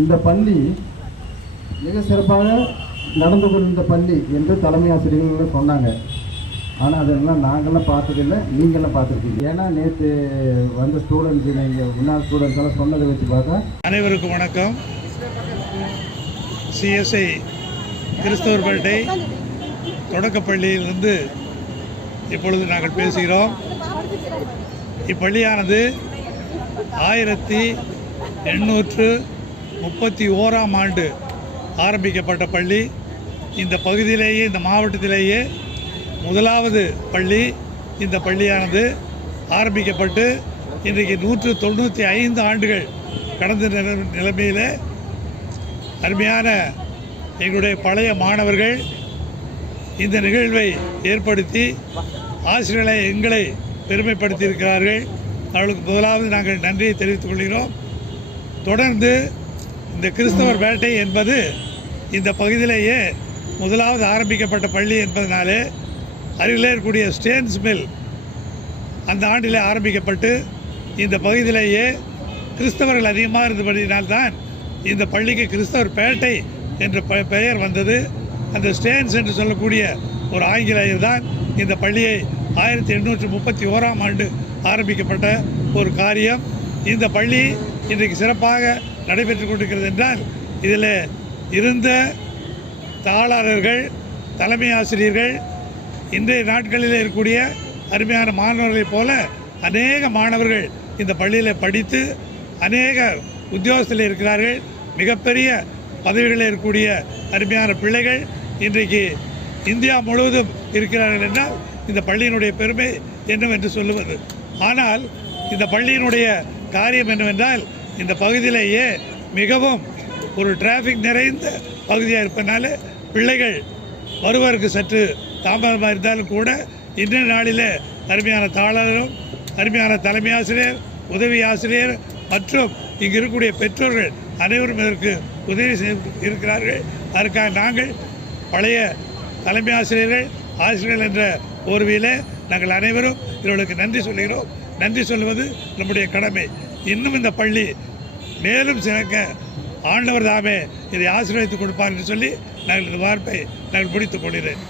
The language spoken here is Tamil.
இந்த பள்ளி மிக சிறப்பாக நடந்து கொண்ட பள்ளி என்று தலைமை ஆசிரியர்கள் சொன்னாங்க. ஆனால் அதெல்லாம் நாங்களாம் பார்த்ததில்லை நீங்களாம் பார்த்துருக்கீங்க. ஏன்னா நேற்று வந்த ஸ்டூடெண்ட்ஸ் நீங்கள் முன்னாள் ஸ்டூடெண்ட்ஸ் எல்லாம் சொன்னதை வச்சு பார்த்தா அனைவருக்கும் வணக்கம். சிஎஸ்ஐ கிறிஸ்தவர்பேட்டை தொடக்கப்பள்ளியிலிருந்து இப்பொழுது நாங்கள் பேசுகிறோம். இப்பள்ளியானது ஆயிரத்தி எண்ணூற்று முப்பத்தி ஓராம் ஆண்டு ஆரம்பிக்கப்பட்ட பள்ளி. இந்த பகுதியிலேயே இந்த மாவட்டத்திலேயே முதலாவது பள்ளி இந்த பள்ளியானது ஆரம்பிக்கப்பட்டு இன்றைக்கு நூற்று தொண்ணூற்றி ஐந்து ஆண்டுகள் கடந்த நில நிலைமையில் அருமையான எங்களுடைய பழைய மாணவர்கள் இந்த நிகழ்வை ஏற்படுத்தி ஆசிரியர்களை எங்களை பெருமைப்படுத்தியிருக்கிறார்கள். அவர்களுக்கு முதலாவது நாங்கள் நன்றியை தெரிவித்துக் கொள்கிறோம். தொடர்ந்து இந்த கிறிஸ்தவர் வேட்டை என்பது இந்த பகுதியிலேயே முதலாவது ஆரம்பிக்கப்பட்ட பள்ளி என்பதனாலே அருகிலே இருக்கக்கூடிய ஸ்டேன்ஸ் மில் அந்த ஆண்டிலே ஆரம்பிக்கப்பட்டு இந்த பகுதியிலேயே கிறிஸ்தவர்கள் அதிகமாக இருந்தபடியினால்தான் இந்த பள்ளிக்கு கிறிஸ்தவர் பேட்டை என்ற பெ- பெயர் வந்தது. அந்த ஸ்டேன்ஸ் என்று சொல்லக்கூடிய ஒரு ஆங்கிலேயர் தான் இந்த பள்ளியை ஆயிரத்தி எண்ணூற்றி முப்பத்தி ஓராம் ஆண்டு ஆரம்பிக்கப்பட்ட ஒரு காரியம். இந்த பள்ளி இன்றைக்கு சிறப்பாக நடைபெற்று கொண்டிருக்கிறது என்றால் இதில் இருந்த தாளாளர்கள் தலைமை ஆசிரியர்கள் இன்றைய நாட்களில் இருக்கக்கூடிய அருமையான மாணவர்களைப் போல அநேக மாணவர்கள் இந்த பள்ளியில் படித்து அநேக உத்தியோகத்தில் இருக்கிறார்கள். மிகப்பெரிய பதவிகளில் இருக்கக்கூடிய அருமையான பிள்ளைகள் இன்றைக்கு இந்தியா முழுவதும் இருக்கிறார்கள் என்றால் இந்த பள்ளியினுடைய பெருமை என்னவென்று சொல்லுவது. ஆனால் இந்த பள்ளியினுடைய காரியம் என்னவென்றால் இந்த பகுதியிலேயே மிகவும் ஒரு டிராஃபிக் நிறைந்த பகுதியாக இருப்பதனால பிள்ளைகள் வருவதற்கு சற்று தாமதமாக இருந்தாலும் கூட இன்றைய நாளில் அருமையான தாளரும் அருமையான தலைமை ஆசிரியர் உதவி ஆசிரியர் மற்றும் இங்கு இருக்கக்கூடிய பெற்றோர்கள் அனைவரும் இதற்கு உதவி செய்ய இருக்கிறார்கள். அதற்காக நாங்கள் பழைய தலைமை ஆசிரியர்கள் ஆசிரியர்கள் என்ற ஓர்வியில் நாங்கள் அனைவரும் இவர்களுக்கு நன்றி சொல்கிறோம் நன்றி சொல்வது நம்முடைய கடமை. இன்னும் இந்த பள்ளி மேலும் சிறக்க ஆண்டவர் தாமே இதை ஆசீர்வதித்து கொடுப்பார் என்று சொல்லி நாங்கள் இந்த வார்ப்பை நாங்கள் முடித்துக் கொள்கிறேன்.